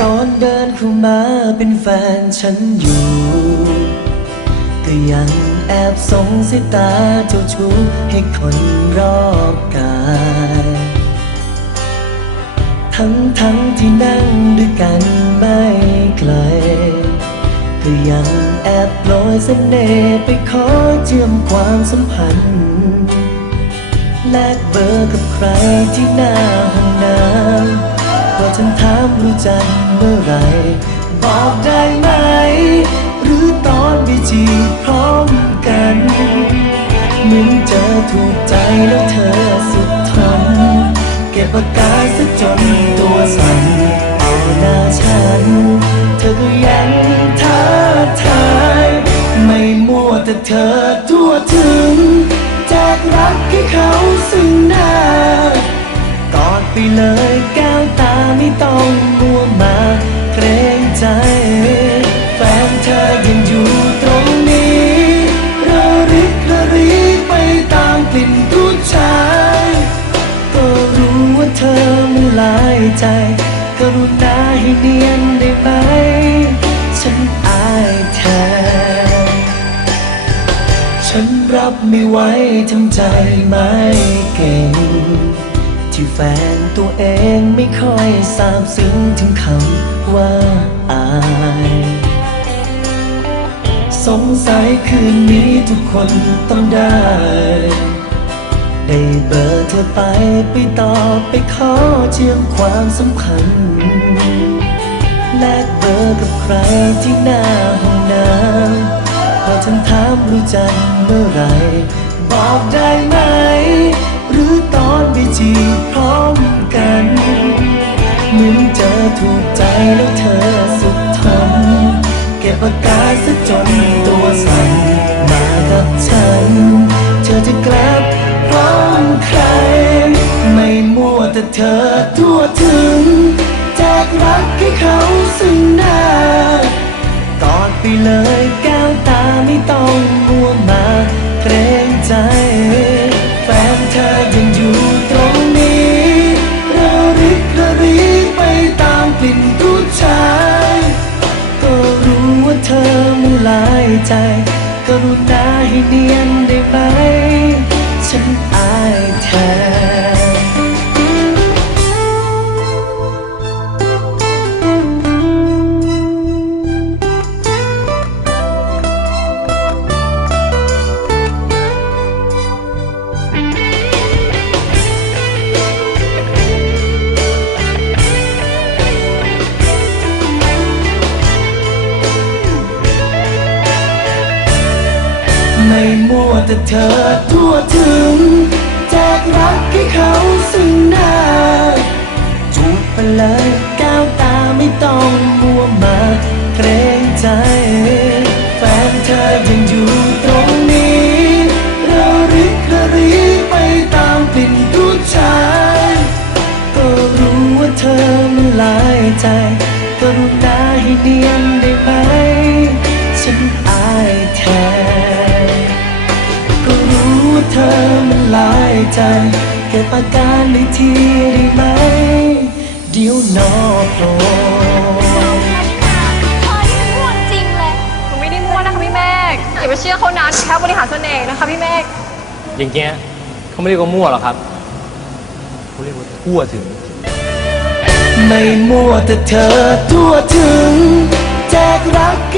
ตอนเดินเข้ามาเป็นแฟนฉันอยู่ ก็ยังแอบสงสายตาเจ้าชู้ให้คนรอบกาย ทั้งทั้งที่นั่งด้วยกันไม่ไกล ก็ยังแอบโปรยเสน่ห์ไปขอเชื่อมความสัมพันธ์ แลกเบอร์กับใครที่หน้าห้องน้ำพอฉันถามรู้จัก เมื่อไรบอกได้ไหม หรือตอนไปจีบพร้อมกันเหมือนเจอถูกใจแล้วเธอสุดทน เก็บอาการซะจนตัวสั่นเอาหน้าฉัน เธอก็ยังท้าทายไม่มัวแต่เธอทั่วถึงแจกรักให้เขาซึ่งหน้ากอดไปเลยแก้วตาไม่ต้อง ใจกรุณาให้เนียนได้ไหม ฉันอายแทน ฉันรับไม่ไหวทำใจไม่เก่ง ที่แฟนตัวเองไม่ค่อยสาบซึ้งถึงคำว่าอายสงสัยคืนนี้ทุกคนต้องได้ ได้เบอร์เธอไปไปต่อไปขอเชื่อมความสัมพันธ์แลกเบอร์กับใครที่หน้าห้องน้ำพอฉันถามรู้จักเมื่อไหรบอกได้ไหม หรือตอนไปจีบพร้อมกันเหมือนเจอถูกใจแล้วเธอสุดทนเก็บอาการ เธอทั่วถึง แจกรักให้เขาซึ่งหน้ากอดไปเลยแก้วตาไม่ต้องมัวมาเกรงใจ แฟนเธอยังอยู่ตรงนี้ระริกระรีไปตามกลิ่นผู้ชายก็รู้ว่าเธอมันหลายใจ กรุณาให้เนียนได้ไหมฉันอายแทน ไม่มัวแต่เธอทั่วถึง แจกรักให้เขาซึ่งหน้าจูบไปเลยก้าวตาไม่ต้องมัวมาเกรงใจ แฟนเธอยังอยู่ตรงนี้ระริกระรีไปตามกลิ่นผู้ชายก็รู้ว่าเธอมันหลายใจกรุณาให้เนียนได้ไหม ฉันอายแทน มันหลายใจ เก็บอาการในทีได้ไหม เดี๋ยวนอกโปรดเฮ้ยม่วนจริงเลยหนูไม่ได้มั่วนะคะพี่เมฆอย่าไปเชื่อเขานะหนูแค่บริหารเสน่ห์นะคะพี่เมฆอย่างเงี้ยเขาไม่เรียกว่ามั่วหรอกครับเขาเรียกว่าทั่วถึง ไม่มัวแต่เธอทั่วถึง แจกรักให้